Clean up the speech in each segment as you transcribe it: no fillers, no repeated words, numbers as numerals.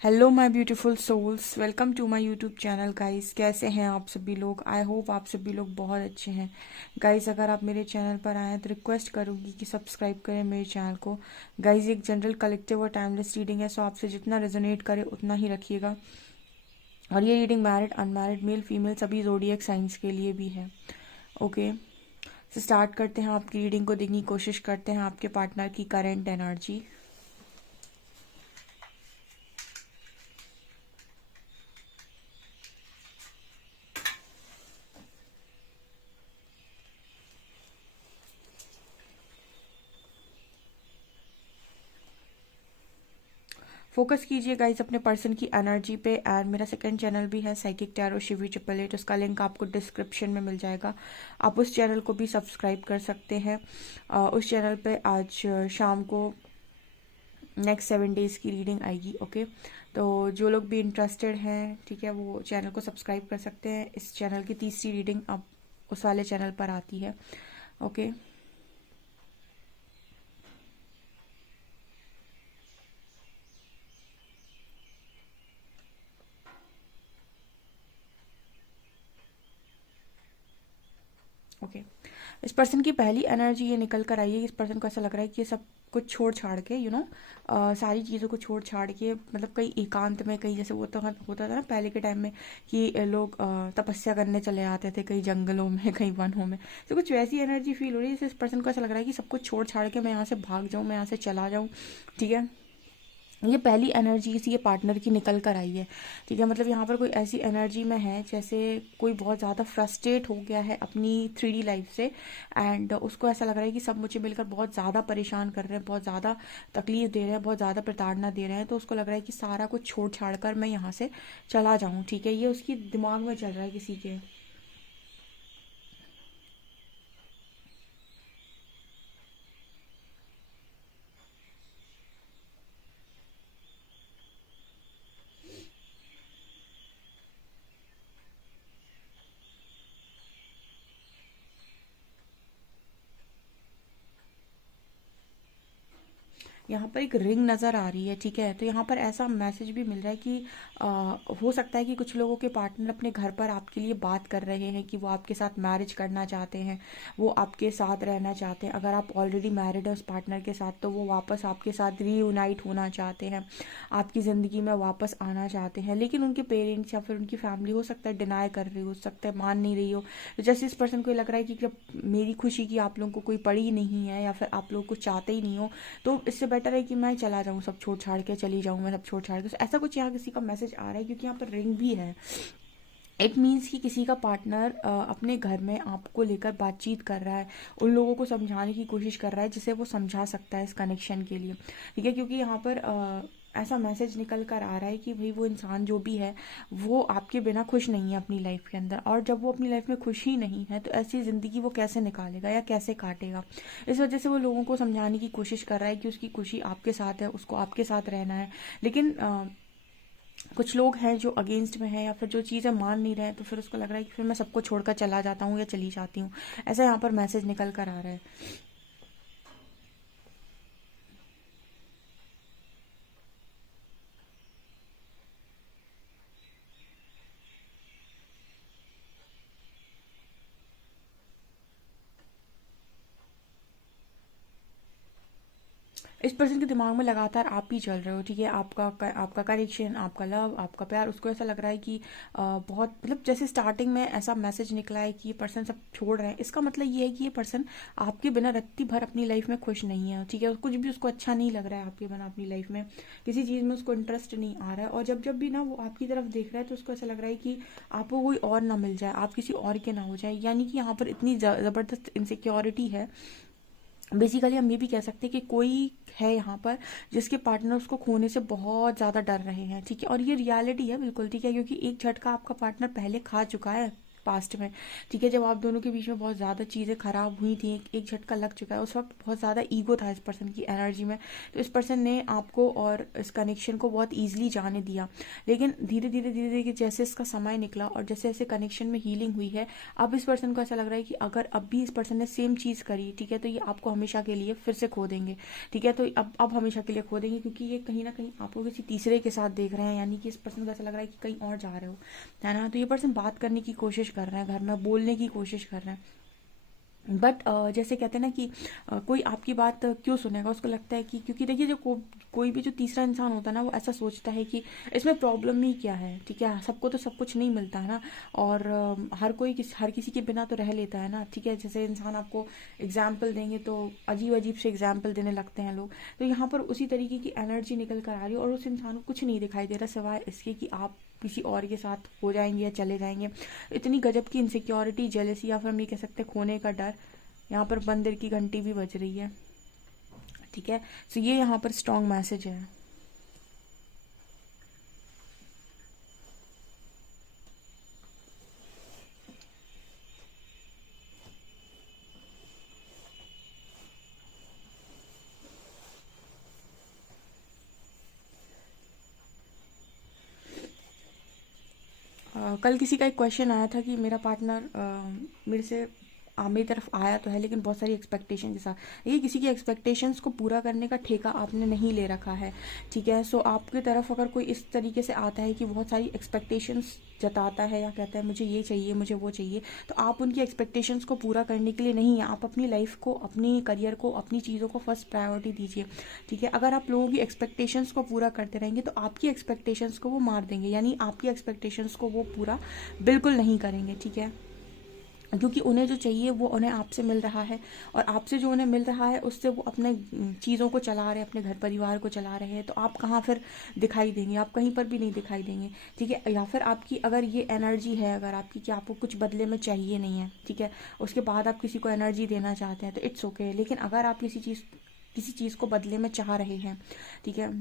Hello my beautiful souls, welcome to my YouTube channel guys. कैसे हैं आप सभी लोग? आई होप आप सभी लोग बहुत अच्छे हैं। गाइस, अगर आप मेरे चैनल पर आए हैं तो रिक्वेस्ट करूंगी कि सब्सक्राइब करें मेरे चैनल को। गाइस, एक जनरल कलेक्टिव और टाइमलेस रीडिंग है, सो आपसे जितना रेजोनेट करे उतना ही रखिएगा। और ये reading married, unmarried, male, female सभी ज़ोडिएक साइंस के लिए भी है। ओके, तो स्टार्ट करते हैं। आपकी रीडिंग को देखने की कोशिश करते हैं आपके पार्टनर की करेंट एनर्जी। फोकस कीजिए गाइस अपने पर्सन की एनर्जी पे। एंड मेरा सेकंड चैनल भी है, साइकिक टैरो शिवी 888, उसका लिंक आपको डिस्क्रिप्शन में मिल जाएगा। आप उस चैनल को भी सब्सक्राइब कर सकते हैं। उस चैनल पे आज शाम को नेक्स्ट 7 डेज की रीडिंग आएगी। ओके, तो जो लोग भी इंटरेस्टेड हैं, ठीक है, वो चैनल को सब्सक्राइब कर सकते हैं। इस चैनल की तीसरी रीडिंग अब उस वाले चैनल पर आती है। Okay, okay. इस पर्सन की पहली एनर्जी ये निकल कर आई है। इस पर्सन को ऐसा लग रहा है कि ये सब कुछ छोड़ छाड़ के सारी चीज़ों को छोड़ छाड़ के, मतलब कहीं एकांत में, कहीं जैसे वो तो होता था ना पहले के टाइम में कि लोग तपस्या करने चले आते थे कहीं जंगलों में, कहीं वनों में। तो कुछ वैसी एनर्जी फील हो रही है। जैसे इस पर्सन को ऐसा लग रहा है कि सब कुछ छोड़ छाड़ के मैं यहाँ से भाग जाऊँ, मैं यहाँ से चला जाऊँ। ठीक है, ये पहली एनर्जी किसी के पार्टनर की निकल कर आई है। ठीक है, मतलब यहाँ पर कोई ऐसी एनर्जी में है जैसे कोई बहुत ज़्यादा फ्रस्ट्रेट हो गया है अपनी 3D लाइफ से। एंड उसको ऐसा लग रहा है कि सब मुझे मिलकर बहुत ज़्यादा परेशान कर रहे हैं, बहुत ज़्यादा तकलीफ दे रहे हैं, बहुत ज़्यादा प्रताड़ना दे रहे हैं। तो उसको लग रहा है कि सारा कुछ छोड़ छाड़ कर मैं यहाँ से चला जाऊँ। ठीक है, ये उसकी दिमाग में चल रहा है किसी के। यहाँ पर एक रिंग नज़र आ रही है। ठीक है, तो यहाँ पर ऐसा मैसेज भी मिल रहा है कि आ, हो सकता है कि कुछ लोगों के पार्टनर अपने घर पर आपके लिए बात कर रहे हैं कि वो आपके साथ मैरिज करना चाहते हैं, वो आपके साथ रहना चाहते हैं। अगर आप ऑलरेडी मैरिड है उस पार्टनर के साथ, तो वो वापस आपके साथ रीयूनाइट होना चाहते हैं, आपकी ज़िंदगी में वापस आना चाहते हैं। लेकिन उनके पेरेंट्स या फिर उनकी फैमिली हो सकता है डिनाई कर रही हो सकता है मान नहीं रही हो। तो जैसे इस पर्सन को ये लग रहा है कि जब मेरी खुशी की आप लोगों को कोई पड़ी नहीं है या फिर आप लोग कुछ चाहते ही नहीं हो, तो इससे बेटर है कि मैं चला जाऊँ, सब छोड़ छाड़ के चली जाऊँ, मैं सब छोड़ छाड़ के। तो ऐसा कुछ यहाँ किसी का मैसेज आ रहा है, क्योंकि यहाँ पर रिंग भी है। इट मीन्स कि किसी का पार्टनर अपने घर में आपको लेकर बातचीत कर रहा है, उन लोगों को समझाने की कोशिश कर रहा है जिसे वो समझा सकता है इस कनेक्शन के लिए। ठीक है, क्योंकि यहाँ पर ऐसा मैसेज निकल कर आ रहा है कि भाई वो इंसान जो भी है वो आपके बिना खुश नहीं है अपनी लाइफ के अंदर। और जब वो अपनी लाइफ में खुश ही नहीं है तो ऐसी ज़िंदगी वो कैसे निकालेगा या कैसे काटेगा। इस वजह से वो लोगों को समझाने की कोशिश कर रहा है कि उसकी खुशी आपके साथ है, उसको आपके साथ रहना है। लेकिन कुछ लोग हैं जो अगेंस्ट में हैं या फिर जो चीज़ें मान नहीं रहे हैं, तो फिर उसको लग रहा है कि फिर मैं सबको छोड़कर चला जाता हूँ या चली जाती हूँ। ऐसा यहाँ पर मैसेज निकल कर आ रहा है। इस पर्सन के दिमाग में लगातार आप ही चल रहे हो। ठीक है, आपका करेक्शन, आपका लव, आपका प्यार। उसको ऐसा लग रहा है कि बहुत, मतलब जैसे स्टार्टिंग में ऐसा मैसेज निकला है कि ये पर्सन सब छोड़ रहे हैं, इसका मतलब ये है कि ये पर्सन आपके बिना रत्ती भर अपनी लाइफ में खुश नहीं है। ठीक है, कुछ भी उसको अच्छा नहीं लग रहा है आपके बिना अपनी लाइफ में, किसी चीज़ में उसको इंटरेस्ट नहीं आ रहा है। और जब जब भी ना वो आपकी तरफ देख रहा है तो उसको ऐसा लग रहा है कि आपको कोई और ना मिल जाए, आप किसी और के ना हो जाए। यानी कि यहाँ पर इतनी ज़बरदस्त इनसिक्योरिटी है। बेसिकली हम ये भी कह सकते हैं कि कोई है यहाँ पर जिसके पार्टनर उसको खोने से बहुत ज़्यादा डर रहे हैं। ठीक है, और ये रियलिटी है बिल्कुल। ठीक है, क्योंकि एक झटका आपका पार्टनर पहले खा चुका है। पास्ट में, ठीक है, जब आप दोनों के बीच में बहुत ज़्यादा चीज़ें खराब हुई थी, एक झटका लग चुका है, उस वक्त बहुत ज़्यादा ईगो था इस पर्सन की एनर्जी में। तो इस पर्सन ने आपको और इस कनेक्शन को बहुत ईजिली जाने दिया। लेकिन धीरे धीरे धीरे धीरे जैसे इसका समय निकला और जैसे जैसे कनेक्शन में हीलिंग हुई है, अब इस पर्सन को ऐसा लग रहा है कि अगर अब भी इस पर्सन ने सेम चीज़ करी, ठीक है, तो ये आपको हमेशा के लिए फिर से खो देंगे। ठीक है, तो अब हमेशा के लिए खो देंगे, क्योंकि ये कहीं ना कहीं आपको किसी तीसरे के साथ देख रहे हैं, यानी कि इस पर्सन को ऐसा लग रहा है कि कहीं और जा रहे हो, है ना। तो ये पर्सन बात करने की कोशिश कर रहा है, घर में बोलने की कोशिश कर रहा है, बट जैसे कहते हैं ना कि कोई आपकी बात क्यों सुनेगा, उसको लगता है कि क्योंकि देखिए जो कोई भी जो तीसरा इंसान होता है ना, वो ऐसा सोचता है कि इसमें प्रॉब्लम ही क्या है, ठीक है, सबको तो सब कुछ नहीं मिलता है ना। और हर किसी के बिना तो रह लेता है ना, ठीक है। जैसे इंसान आपको एग्जाम्पल देंगे तो अजीब अजीब से एग्जाम्पल देने लगते हैं लोग। तो यहाँ पर उसी तरीके की एनर्जी निकल कर आ रही है और उस इंसान को कुछ नहीं दिखाई दे रहा सिवाय इसके कि आप किसी और के साथ हो जाएंगे या चले जाएंगे। इतनी गजब की इनसिक्योरिटी, जेलेसी, या फिर हम ये कह सकते हैं खोने का डर। यहाँ पर मंदिर की घंटी भी बज रही है, ठीक है। सो ये यहाँ पर स्ट्रॉन्ग मैसेज है। कल किसी का एक क्वेश्चन आया था कि मेरा पार्टनर मेरे से मेरी तरफ आया तो है लेकिन बहुत सारी एक्सपेक्टेशन के साथ। ये किसी की एक्सपेक्टेशंस को पूरा करने का ठेका आपने नहीं ले रखा है, ठीक है। सो आपकी तरफ अगर कोई इस तरीके से आता है कि बहुत सारी एक्सपेक्टेशंस जताता है या कहता है मुझे ये चाहिए, मुझे वो चाहिए, तो आप उनकी एक्सपेक्टेशंस को पूरा करने के लिए नहीं है। आप अपनी लाइफ को, अपनी करियर को, अपनी चीज़ों को फर्स्ट प्रायोरिटी दीजिए, ठीक है। अगर आप लोगों की एक्सपेक्टेशंस को पूरा करते रहेंगे तो आपकी एक्सपेक्टेशंस को वो मार देंगे, यानी आपकी एक्सपेक्टेशंस को वो पूरा बिल्कुल नहीं करेंगे, ठीक है। क्योंकि उन्हें जो चाहिए वो उन्हें आपसे मिल रहा है, और आपसे जो उन्हें मिल रहा है उससे वो अपने चीज़ों को चला रहे हैं, अपने घर परिवार को चला रहे हैं। तो आप कहाँ फिर दिखाई देंगे, आप कहीं पर भी नहीं दिखाई देंगे, ठीक है। या फिर आपकी अगर ये एनर्जी है अगर आपकी कि आपको कुछ बदले में चाहिए नहीं है, ठीक है, उसके बाद आप किसी को एनर्जी देना चाहते हैं तो इट्स ओके। लेकिन अगर आप किसी चीज़ को बदले में चाह रहे हैं, ठीक है,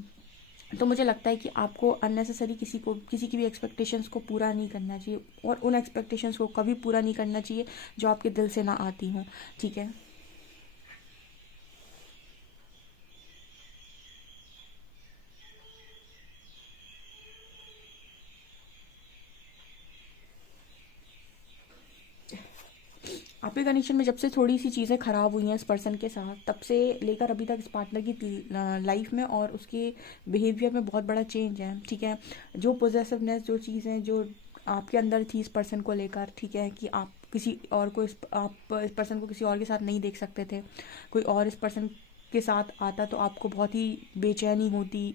तो मुझे लगता है कि आपको अननेसेसरी किसी की भी एक्सपेक्टेशंस को पूरा नहीं करना चाहिए, और उन एक्सपेक्टेशंस को कभी पूरा नहीं करना चाहिए जो आपके दिल से ना आती हों, ठीक है। आपके कनेक्शन में जब से थोड़ी सी चीज़ें ख़राब हुई हैं इस पर्सन के साथ, तब से लेकर अभी तक इस पार्टनर की लाइफ में और उसके बिहेवियर में बहुत बड़ा चेंज है, ठीक है। जो पोजेसिवनेस, जो चीज़ें जो आपके अंदर थी इस पर्सन को लेकर, ठीक है, कि आप किसी और को आप इस पर्सन को किसी और के साथ नहीं देख सकते थे, कोई और इस पर्सन के साथ आता तो आपको बहुत ही बेचैनी होती,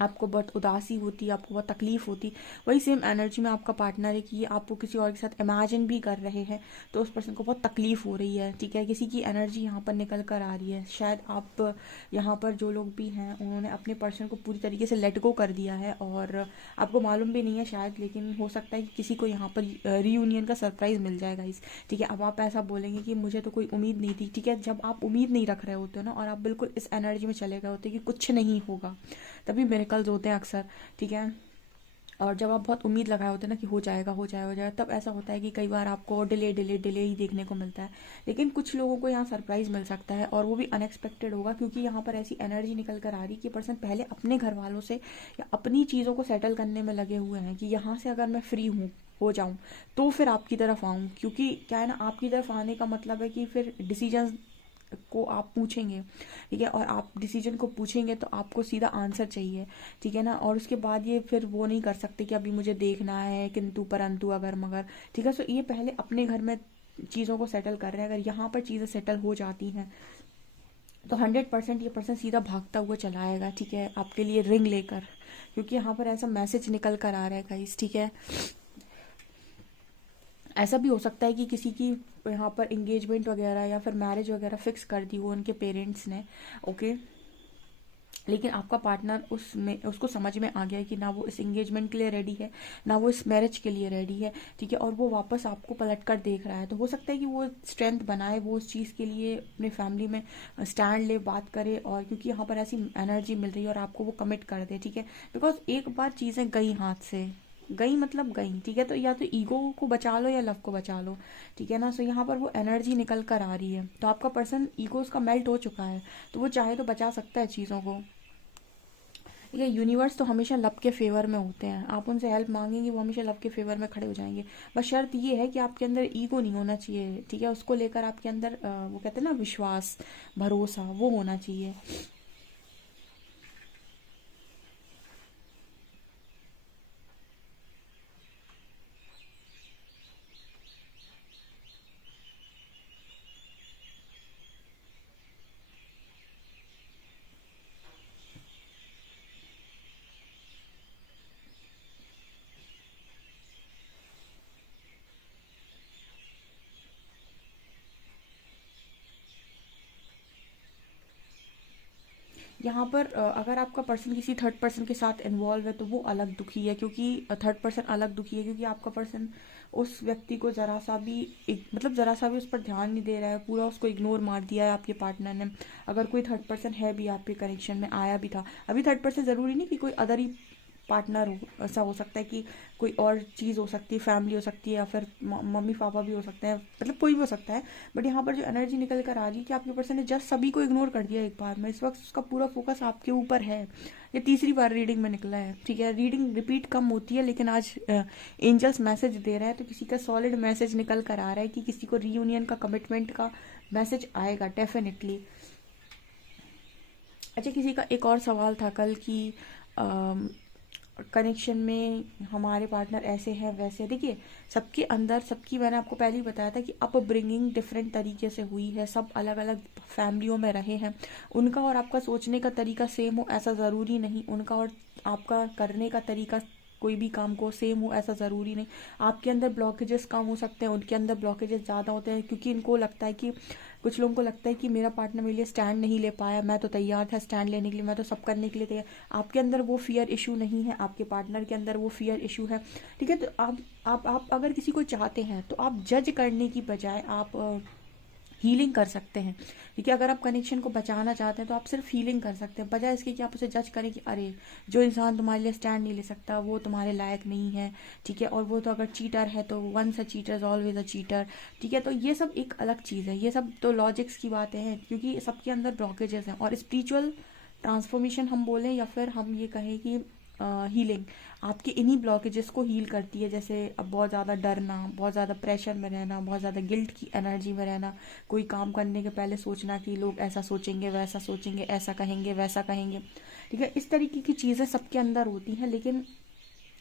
आपको बहुत उदासी होती, आपको बहुत तकलीफ होती। वही सेम एनर्जी में आपका पार्टनर है कि ये आपको किसी और के साथ इमेजिन भी कर रहे हैं, तो उस पर्सन को बहुत तकलीफ हो रही है, ठीक है। किसी की एनर्जी यहाँ पर निकल कर आ रही है। शायद आप यहाँ पर जो लोग भी हैं उन्होंने अपने पर्सन को पूरी तरीके से लेट गो कर दिया है और आपको मालूम भी नहीं है शायद, लेकिन हो सकता है कि किसी को यहाँ पर रीयूनियन का सरप्राइज़ मिल जाएगा इस, ठीक है। अब आप ऐसा बोलेंगे कि मुझे तो कोई उम्मीद नहीं थी, ठीक है। जब आप उम्मीद नहीं रख रहे होते हो ना और आप बिल्कुल इस एनर्जी में चले गए होते कि कुछ नहीं होगा, तभी मिरेकल्स होते हैं अक्सर, ठीक है। और जब आप बहुत उम्मीद लगाए होते हैं ना कि हो जाएगा हो जाएगा हो जाएगा, तब ऐसा होता है कि कई बार आपको डिले डिले डिले ही देखने को मिलता है। लेकिन कुछ लोगों को यहाँ सरप्राइज मिल सकता है और वो भी अनएक्सपेक्टेड होगा, क्योंकि यहाँ पर ऐसी एनर्जी निकल कर आ रही कि पर्सन पहले अपने घर वालों से या अपनी चीज़ों को सेटल करने में लगे हुए हैं कि यहाँ से अगर मैं फ्री हूँ हो जाऊँ तो फिर आपकी तरफ आऊँ। क्योंकि क्या है ना, आपकी तरफ आने का मतलब है कि फिर डिसीजन को आप पूछेंगे, ठीक है, और आप डिसीजन को पूछेंगे तो आपको सीधा आंसर चाहिए, ठीक है ना। और उसके बाद ये फिर वो नहीं कर सकते कि अभी मुझे देखना है किंतु परंतु अगर मगर, ठीक है। सो ये पहले अपने घर में चीज़ों को सेटल कर रहे हैं। अगर यहाँ पर चीज़ें सेटल हो जाती हैं तो 100% ये पर्सन सीधा भागता हुआ चला आएगा, ठीक है, आपके लिए रिंग लेकर, क्योंकि यहाँ पर ऐसा मैसेज निकल कर आ रहा है गाइस, ठीक है। ऐसा भी हो सकता है कि किसी की यहाँ पर इंगेजमेंट वगैरह या फिर मैरिज वगैरह फिक्स कर दी हो उनके पेरेंट्स ने, ओके। लेकिन आपका पार्टनर उसको समझ में आ गया है कि ना वो इस एंगेजमेंट के लिए रेडी है, ना वो इस मैरिज के लिए रेडी है, ठीक है। और वो वापस आपको पलट कर देख रहा है। तो हो सकता है कि वो स्ट्रेंथ बनाए, वो उस चीज़ के लिए अपने फैमिली में स्टैंड ले, बात करे, और क्योंकि यहाँ पर ऐसी एनर्जी मिल रही है और आपको वो कमिट कर दे, ठीक है। बिकॉज एक बार चीज़ें गई हाथ से, गई मतलब गई, ठीक है। तो या तो ईगो को बचा लो या लव को बचा लो, ठीक है ना। सो यहाँ पर वो एनर्जी निकल कर आ रही है, तो आपका पर्सन ईगो उसका मेल्ट हो चुका है, तो वो चाहे तो बचा सकता है चीज़ों को, ठीक है। यूनिवर्स तो हमेशा लव के फेवर में होते हैं, आप उनसे हेल्प मांगेंगे वो हमेशा लव के फेवर में खड़े हो जाएंगे। बस शर्त ये है कि आपके अंदर ईगो नहीं होना चाहिए, ठीक है। उसको लेकर आपके अंदर वो कहते हैं ना विश्वास, भरोसा, वो होना चाहिए। यहाँ पर अगर आपका पर्सन किसी थर्ड पर्सन के साथ इन्वॉल्व है तो वो अलग दुखी है, क्योंकि थर्ड पर्सन अलग दुखी है क्योंकि आपका पर्सन उस व्यक्ति को ज़रा सा भी मतलब ज़रा सा भी उस पर ध्यान नहीं दे रहा है, पूरा उसको इग्नोर मार दिया है आपके पार्टनर ने। अगर कोई थर्ड पर्सन है भी आपके कनेक्शन में, आया भी था, अभी थर्ड पर्सन ज़रूरी नहीं कि कोई अदर ही पार्टनर हो, ऐसा हो सकता है कि कोई और चीज़ हो सकती है, फैमिली हो सकती है, या फिर मम्मी पापा भी हो सकते हैं, मतलब कोई भी हो सकता है। बट यहाँ पर जो एनर्जी निकल कर आ रही है कि आपके पर्सन ने जस्ट सभी को इग्नोर कर दिया एक बार में, इस वक्त उसका पूरा फोकस आपके ऊपर है। ये तीसरी बार रीडिंग में निकला है, ठीक है। रीडिंग रिपीट कम होती है, लेकिन आज एंजल्स मैसेज दे रहा है, तो किसी का सॉलिड मैसेज निकल कर आ रहा है कि किसी को रीयूनियन का, कमिटमेंट का मैसेज आएगा डेफिनेटली। अच्छा, किसी का एक और सवाल था कल कि कनेक्शन में हमारे पार्टनर ऐसे हैं वैसे, देखिए सबके अंदर, सबकी, मैंने आपको पहले ही बताया था कि अपब्रिंगिंग डिफरेंट तरीके से हुई है, सब अलग अलग फैमिलियों में रहे हैं। उनका और आपका सोचने का तरीका सेम हो ऐसा ज़रूरी नहीं, उनका और आपका करने का तरीका कोई भी काम को सेम हो ऐसा ज़रूरी नहीं। आपके अंदर ब्लॉकेजेस कम हो सकते हैं, उनके अंदर ब्लॉकेजेस ज़्यादा होते हैं, क्योंकि इनको लगता है कि, कुछ लोगों को लगता है कि मेरा पार्टनर मेरे लिए स्टैंड नहीं ले पाया, मैं तो तैयार था स्टैंड लेने के लिए, मैं तो सब करने के लिए तैयार। आपके अंदर वो फियर इशू नहीं है, आपके पार्टनर के अंदर वो फियर इशू है, ठीक है। तो आप अगर किसी को चाहते हैं तो आप जज करने की बजाय आप हीलिंग कर सकते हैं, ठीक है। अगर आप कनेक्शन को बचाना चाहते हैं तो आप सिर्फ हीलिंग कर सकते हैं, बजाय इसके कि आप उसे जज करें कि अरे जो इंसान तुम्हारे लिए स्टैंड नहीं ले सकता वो तुम्हारे लायक नहीं है, ठीक है। और वो तो अगर चीटर है तो once a cheater is always a cheater, ठीक है। तो ये सब एक अलग चीज़ है, ये सब तो लॉजिक्स की बातें हैं, क्योंकि सबके अंदर ब्लॉकेजेस हैं। और स्पिरिचुअल ट्रांसफॉर्मेशन हम बोलें या फिर हम ये कहें कि हीलिंग आपके इन्हीं ब्लॉकेजेस को हील करती है। जैसे अब बहुत ज़्यादा डरना, बहुत ज़्यादा प्रेशर में रहना, बहुत ज़्यादा गिल्ट की एनर्जी में रहना, कोई काम करने के पहले सोचना कि लोग ऐसा सोचेंगे, वैसा सोचेंगे, ऐसा कहेंगे, वैसा कहेंगे, ठीक है। इस तरीके की चीज़ें सबके अंदर होती हैं, लेकिन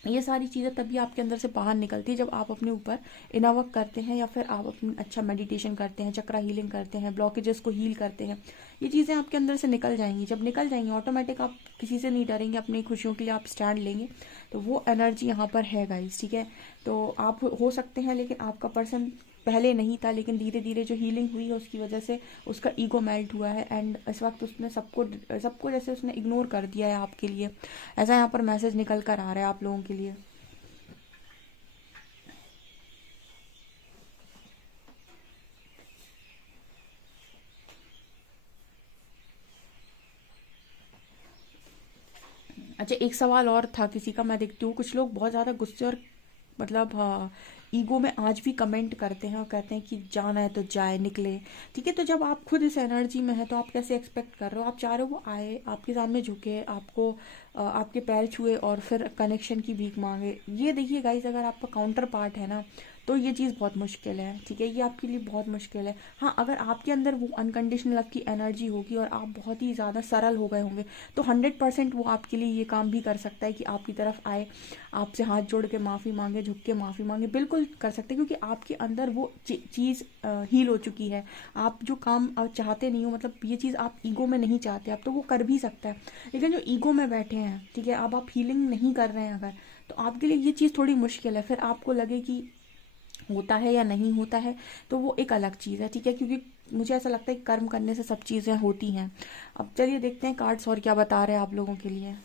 ये सारी चीज़ें तभी आपके अंदर से बाहर निकलती है जब आप अपने ऊपर इनर वर्क करते हैं, या फिर आप अपनी अच्छा मेडिटेशन करते हैं, चक्रा हीलिंग करते हैं, ब्लॉकेजेस को हील करते हैं। ये चीज़ें आपके अंदर से निकल जाएंगी, जब निकल जाएंगी ऑटोमेटिक आप किसी से नहीं डरेंगे, अपनी खुशियों के लिए आप स्टैंड लेंगे। तो वो एनर्जी यहाँ पर है गाइस, ठीक है। तो आप हो सकते हैं, लेकिन आपका पर्सन पहले नहीं था, लेकिन धीरे धीरे जो हीलिंग हुई है उसकी वजह से उसका ईगो मेल्ट हुआ है, एंड इस वक्त उसने सबको सबको जैसे उसने इग्नोर कर दिया है आपके लिए। ऐसा यहाँ पर मैसेज निकल कर आ रहा है आप लोगों के लिए। अच्छा, एक सवाल और था किसी का, मैं देखती हूँ कुछ लोग बहुत ज़्यादा गुस्से और मतलब हाँ, ईगो में आज भी कमेंट करते हैं और कहते हैं कि जाना है तो जाए, निकले, ठीक है। तो जब आप खुद इस एनर्जी में है तो आप कैसे एक्सपेक्ट कर रहे हो, आप चाह रहे हो वो आए आपके सामने झुके, आपको आपके पैर छुए और फिर कनेक्शन की भीख मांगे। ये देखिए गाइस, अगर आपका काउंटर पार्ट है ना, तो ये चीज़ बहुत मुश्किल है, ठीक है। ये आपके लिए बहुत मुश्किल है। हाँ, अगर आपके अंदर वो अनकंडीशनल लव की एनर्जी होगी और आप बहुत ही ज़्यादा सरल हो गए होंगे, तो 100% वो आपके लिए ये काम भी कर सकता है कि आपकी तरफ आए, आपसे हाथ जोड़ के माफ़ी मांगे, झुक के माफ़ी मांगे, बिल्कुल कर सकते हैं, क्योंकि आपके अंदर वो चीज़ हील हो चुकी है। आप जो काम आप चाहते नहीं हो, मतलब ये चीज़ आप ईगो में नहीं चाहते, आप तो वो कर भी सकता है। लेकिन जो ईगो में बैठे हैं, ठीक है, अब आप हीलिंग नहीं कर रहे हैं अगर, तो आपके लिए ये चीज़ थोड़ी मुश्किल है। फिर आपको लगे कि होता है या नहीं होता है, तो वो एक अलग चीज़ है, ठीक है। क्योंकि मुझे ऐसा लगता है कि कर्म करने से सब चीज़ें होती हैं। अब चलिए देखते हैं कार्ड्स और क्या बता रहे हैं आप लोगों के लिए।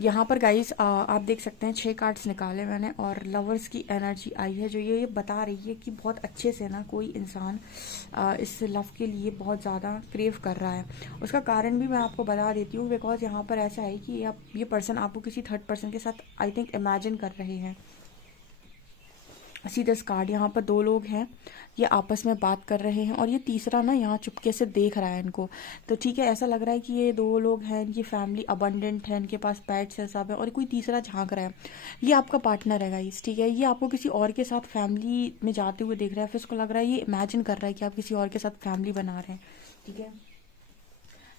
यहाँ पर गाइस आप देख सकते हैं 6 कार्ड्स निकाले मैंने और लवर्स की एनर्जी आई है, जो ये बता रही है कि बहुत अच्छे से ना कोई इंसान इस लव के लिए बहुत ज़्यादा क्रेव कर रहा है। उसका कारण भी मैं आपको बता देती हूँ, बिकॉज यहाँ पर ऐसा है कि ये पर्सन आपको किसी थर्ड पर्सन के साथ आई थिंक इमेजिन कर रहे हैं। सी दिस कार्ड, यहाँ पर 2 लोग हैं, ये आपस में बात कर रहे हैं और ये तीसरा ना यहाँ चुपके से देख रहा है इनको। तो ठीक है, ऐसा लग रहा है कि ये 2 लोग हैं, इनकी फैमिली अबंडेंट है, इनके पास पेट्स है, सब है, और कोई तीसरा झांक रहा है। ये आपका पार्टनर है गाइस, ठीक है। ये आपको किसी और के साथ फैमिली में जाते हुए देख रहा है, फिर उसको लग रहा है, ये इमेजिन कर रहा है कि आप किसी और के साथ फैमिली बना रहे हैं, ठीक है।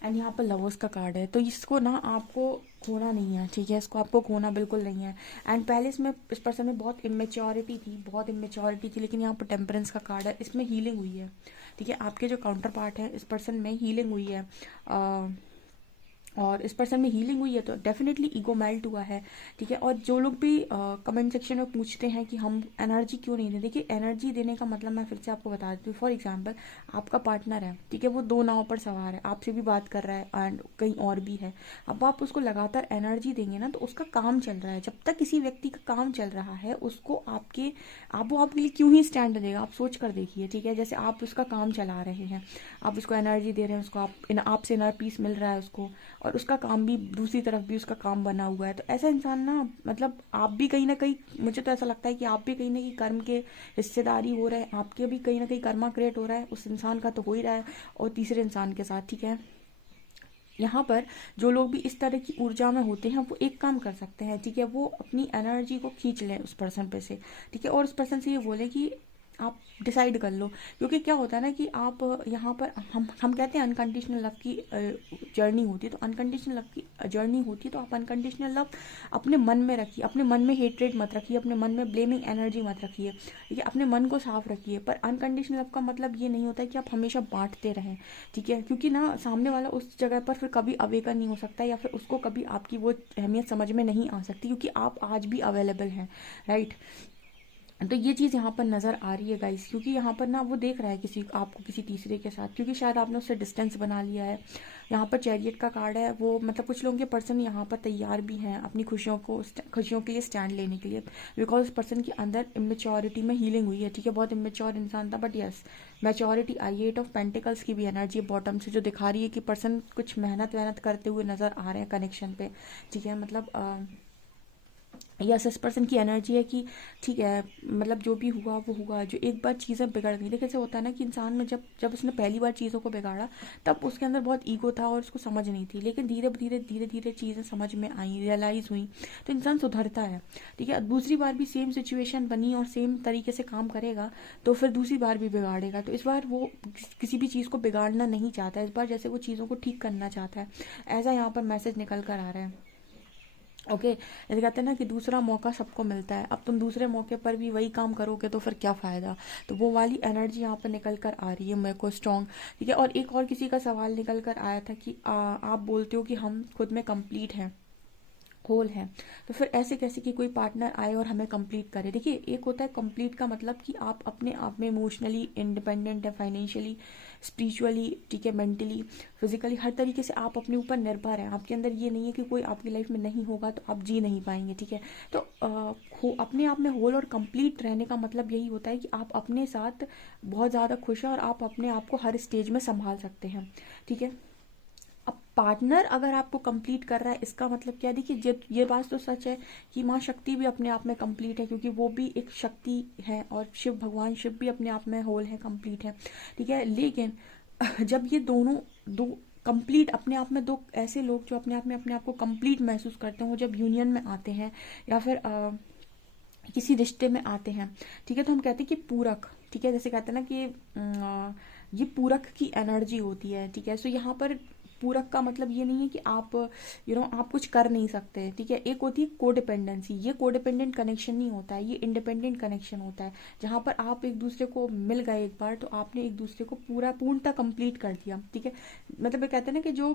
एंड यहाँ पर लवर्स का कार्ड है, तो इसको ना आपको खोना नहीं है, ठीक है। इसको आपको खोना बिल्कुल नहीं है। एंड पहले इसमें इस पर्सन में बहुत इमेच्योरिटी थी, लेकिन यहाँ पर टेम्परेंस का कार्ड है, इसमें हीलिंग हुई है, ठीक है। आपके जो काउंटर पार्ट है इस पर्सन में हीलिंग हुई है, और इस पर्सन में हीलिंग हुई है, तो डेफिनेटली ईगो मेल्ट हुआ है, ठीक है। और जो लोग भी कमेंट सेक्शन में पूछते हैं कि हम एनर्जी क्यों नहीं देते, देखिए एनर्जी देने का मतलब मैं फिर से आपको बता देती हूँ। फॉर एग्जांपल, आपका पार्टनर है, ठीक है, वो 2 नाव पर सवार है, आपसे भी बात कर रहा है एंड कहीं और भी है। अब आप उसको लगातार एनर्जी देंगे ना, तो उसका काम चल रहा है। जब तक किसी व्यक्ति का काम चल रहा है, उसको वो आपके लिए क्यों ही स्टैंड देगा, आप सोच कर देखिए, ठीक है। जैसे आप उसका काम चला रहे हैं, आप उसको एनर्जी दे रहे हैं, उसको आपसे इनर पीस मिल रहा है उसको, और उसका काम भी दूसरी तरफ भी उसका काम बना हुआ है। तो ऐसा इंसान ना, मतलब आप भी कहीं ना कहीं, मुझे तो ऐसा लगता है कि आप भी कहीं ना कहीं कर्म के हिस्सेदारी हो रहे हैं, आपके भी कहीं ना कहीं कर्मा क्रिएट हो रहा है, उस इंसान का तो हो ही रहा है, और तीसरे इंसान के साथ, ठीक है। यहाँ पर जो लोग भी इस तरह की ऊर्जा में होते हैं, वो एक काम कर सकते हैं, ठीक है, वो अपनी एनर्जी को खींच लें उस पर्सन पे से, ठीक है, और उस पर्सन से ये बोले कि आप डिसाइड कर लो। क्योंकि क्या होता है ना कि आप यहाँ पर, हम कहते हैं अनकंडीशनल लव की जर्नी होती है, तो अनकंडीशनल लव की जर्नी होती है, तो आप अनकंडीशनल लव अपने मन में रखिए, अपने मन में हेट्रेड मत रखिए, अपने मन में ब्लेमिंग एनर्जी मत रखिए, ठीक है, अपने मन को साफ रखिए। पर अनकंडीशनल लव का मतलब ये नहीं होता है कि आप हमेशा बांटते रहें, ठीक है, क्योंकि ना सामने वाला उस जगह पर फिर कभी अवेकन नहीं हो सकता, या फिर उसको कभी आपकी वो अहमियत समझ में नहीं आ सकती, क्योंकि आप आज भी अवेलेबल हैं, राइट। तो ये चीज़ यहाँ पर नज़र आ रही है गाइस, क्योंकि यहाँ पर ना वो देख रहा है आपको किसी तीसरे के साथ, क्योंकि शायद आपने उससे डिस्टेंस बना लिया है। यहाँ पर चैरियट का कार्ड है, वो मतलब कुछ लोगों के पर्सन यहाँ पर तैयार भी हैं अपनी खुशियों के लिए स्टैंड लेने के लिए, बिकॉज पर्सन के अंदर इमेच्योरिटी में हीलिंग हुई है, ठीक है। बहुत इमेच्योर इंसान था, but yes maturity I. 8 of pentacles की भी एनर्जी है बॉटम से, जो दिखा रही है कि पर्सन कुछ मेहनत वहनत करते हुए नज़र आ रहे हैं कनेक्शन पे, ठीक है। मतलब यस, इस पर्सन की एनर्जी है कि ठीक है, मतलब जो भी हुआ वो हुआ, जो एक बार चीज़ें बिगड़ गई। देखिए, ऐसे होता है ना कि इंसान में जब उसने पहली बार चीज़ों को बिगाड़ा, तब उसके अंदर बहुत ईगो था और उसको समझ नहीं थी, लेकिन धीरे धीरे चीज़ें समझ में आई, रियलाइज़ हुई, तो इंसान सुधरता है, ठीक है। दूसरी बार भी सेम सिचुएशन बनी और सेम तरीके से काम करेगा, तो फिर दूसरी बार भी बिगाड़ेगा। तो इस बार वो किसी भी चीज़ को बिगाड़ना नहीं चाहता, इस बार जैसे वो चीज़ों को ठीक करना चाहता है, ऐसा यहाँ पर मैसेज निकल कर आ रहा है। ओके, जैसे कहते हैं ना कि दूसरा मौका सबको मिलता है, अब तुम दूसरे मौके पर भी वही काम करोगे तो फिर क्या फ़ायदा। तो वो वाली एनर्जी यहाँ पर निकल कर आ रही है मेरे को स्ट्रॉन्ग, ठीक है। और एक और किसी का सवाल निकल कर आया था कि आप बोलते हो कि हम खुद में कंप्लीट हैं, होल है, तो फिर ऐसे कैसे कि कोई पार्टनर आए और हमें कंप्लीट करे। देखिए, एक होता है कंप्लीट का मतलब कि आप अपने आप में इमोशनली इंडिपेंडेंट है, फाइनेंशियली, स्पिरिचुअली, ठीक है, मेंटली, फिजिकली, हर तरीके से आप अपने ऊपर निर्भर हैं। आपके अंदर ये नहीं है कि कोई आपकी लाइफ में नहीं होगा तो आप जी नहीं पाएंगे, ठीक है। तो अपने आप में होल और कंप्लीट रहने का मतलब यही होता है कि आप अपने साथ बहुत ज़्यादा खुश हैं और आप अपने आप को हर स्टेज में संभाल सकते हैं, ठीक है। अब पार्टनर अगर आपको कंप्लीट कर रहा है, इसका मतलब क्या, देखिए ये बात तो सच है कि माँ शक्ति भी अपने आप में कंप्लीट है, क्योंकि वो भी एक शक्ति है, और भगवान शिव भी अपने आप में होल है, कंप्लीट है, ठीक है। लेकिन जब ये दोनों दो कंप्लीट अपने आप में, दो ऐसे लोग जो अपने आप को कंप्लीट महसूस करते हैं, वो जब यूनियन में आते हैं या फिर किसी रिश्ते में आते हैं, ठीक है, तो हम कहते हैं कि पूरक, ठीक है। जैसे कहते हैं ना कि ये पूरक की एनर्जी होती है, ठीक है। सो यहाँ पर पूरक का मतलब ये नहीं है कि आप आप कुछ कर नहीं सकते, ठीक है। एक होती है कोडिपेंडेंसी, ये कोडिपेंडेंट कनेक्शन नहीं होता है, ये इंडिपेंडेंट कनेक्शन होता है, जहाँ पर आप एक दूसरे को मिल गए एक बार, तो आपने एक दूसरे को पूर्णतः कंप्लीट कर दिया, ठीक है। मतलब ये कहते हैं ना कि जो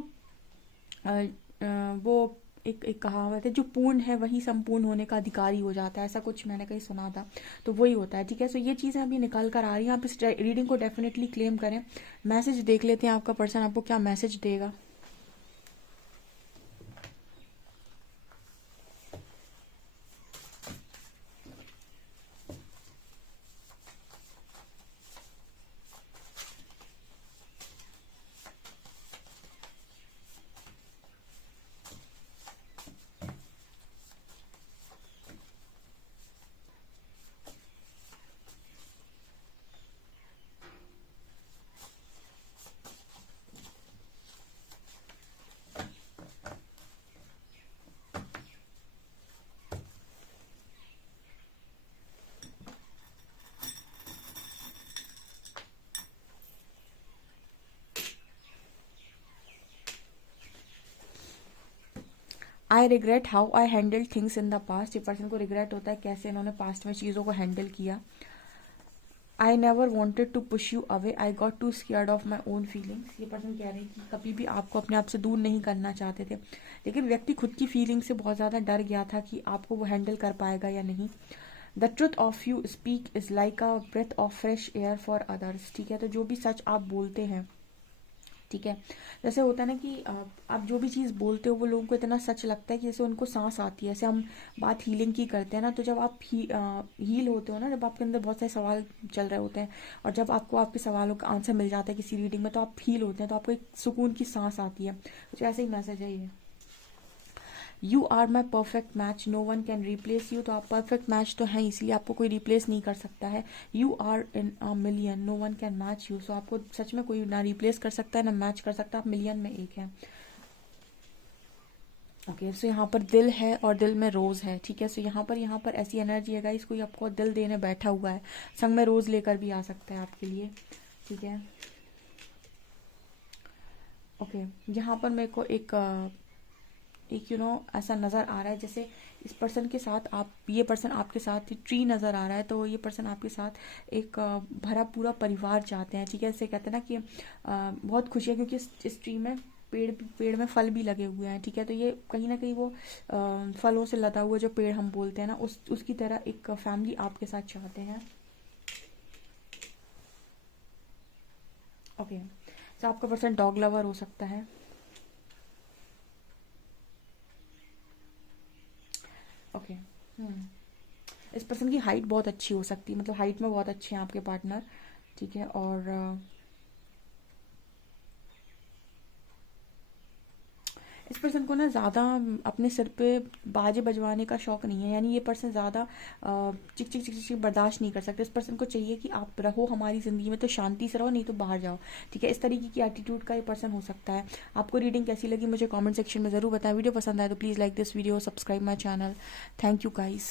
वो एक कहावत है, जो पूर्ण है वही संपूर्ण होने का अधिकारी हो जाता है, ऐसा कुछ मैंने कहीं सुना था, तो वही होता है, ठीक है। सो ये चीज़ें अभी निकल कर आ रही हैं, आप इस रीडिंग को डेफिनेटली क्लेम करें। मैसेज देख लेते हैं आपका पर्सन आपको क्या मैसेज देगा। I regret how I handle things in the past, ये पर्सन को रिग्रेट होता है कैसे इन्होंने पास्ट में चीज़ों को हैंडल किया। I never wanted to push you away, I got too scared of my own feelings, ये पर्सन कह रहे हैं कि कभी भी आपको अपने आप से दूर नहीं करना चाहते थे, लेकिन व्यक्ति खुद की फीलिंग से बहुत ज़्यादा डर गया था कि आपको वो हैंडल कर पाएगा या नहीं। The truth of you speak is like a breath of fresh air for others, ठीक है। तो जो भी सच आप बोलते हैं, ठीक है, जैसे होता है ना कि आप जो भी चीज़ बोलते हो वो लोगों को इतना सच लगता है कि जैसे उनको सांस आती है। जैसे हम बात हीलिंग की करते हैं ना, तो जब आप हील होते हो ना, जब आपके अंदर बहुत सारे सवाल चल रहे होते हैं और जब आपको आपके सवालों का आंसर मिल जाता है किसी रीडिंग में, तो आप हील होते हैं, तो आपको एक सुकून की सांस आती है। तो ऐसे ही मैसेज है ये। You are my perfect match, no one can replace you, तो आप परफेक्ट मैच तो हैं, इसलिए आपको कोई रिप्लेस नहीं कर सकता है। You are in a million, no one can match you, so आपको सच में कोई ना रिप्लेस कर सकता है ना मैच कर सकता, आप मिलियन में एक हैं। ओके, सो यहाँ पर दिल है और दिल में रोज़ है, ठीक है। सो यहाँ पर ऐसी एनर्जी है गाइस, कोई आपको दिल देने बैठा हुआ है, संग में रोज़ लेकर भी आ सकता है आपके लिए, ठीक है। ओके, यहाँ पर मेरे को एक ऐसा नज़र आ रहा है जैसे इस पर्सन के साथ आप, ये पर्सन आपके साथ ट्री नज़र आ रहा है, तो ये पर्सन आपके साथ एक भरा पूरा परिवार चाहते हैं, ठीक है। जैसे कहते हैं ना कि बहुत खुशी है क्योंकि इस ट्री में पेड़ में फल भी लगे हुए हैं, ठीक है। तो ये कहीं ना कहीं वो फलों से लदा हुआ जो पेड़ हम बोलते हैं ना, उसकी तरह एक फैमिली आपके साथ चाहते हैं। ओके, तो आपका पर्सन डॉग लवर हो सकता है। ओके, इस पर्सन की हाइट बहुत अच्छी हो सकती है, मतलब हाइट में बहुत अच्छे हैं आपके पार्टनर, ठीक है। और इस पर्सन को ना ज़्यादा अपने सिर पे बाजे बजवाने का शौक नहीं है, यानी ये पर्सन ज़्यादा चिक चिक चिक चिक बर्दाश्त नहीं कर सकते। इस पर्सन को चाहिए कि आप रहो हमारी ज़िंदगी में तो शांति से रहो, नहीं तो बाहर जाओ, ठीक है। इस तरीके की एटीट्यूड का ये पर्सन हो सकता है। आपको रीडिंग कैसी लगी मुझे कमेंट सेक्शन में ज़रूर बताएं। वीडियो पसंद आए तो please like this video, subscribe my channel. Thank you guys.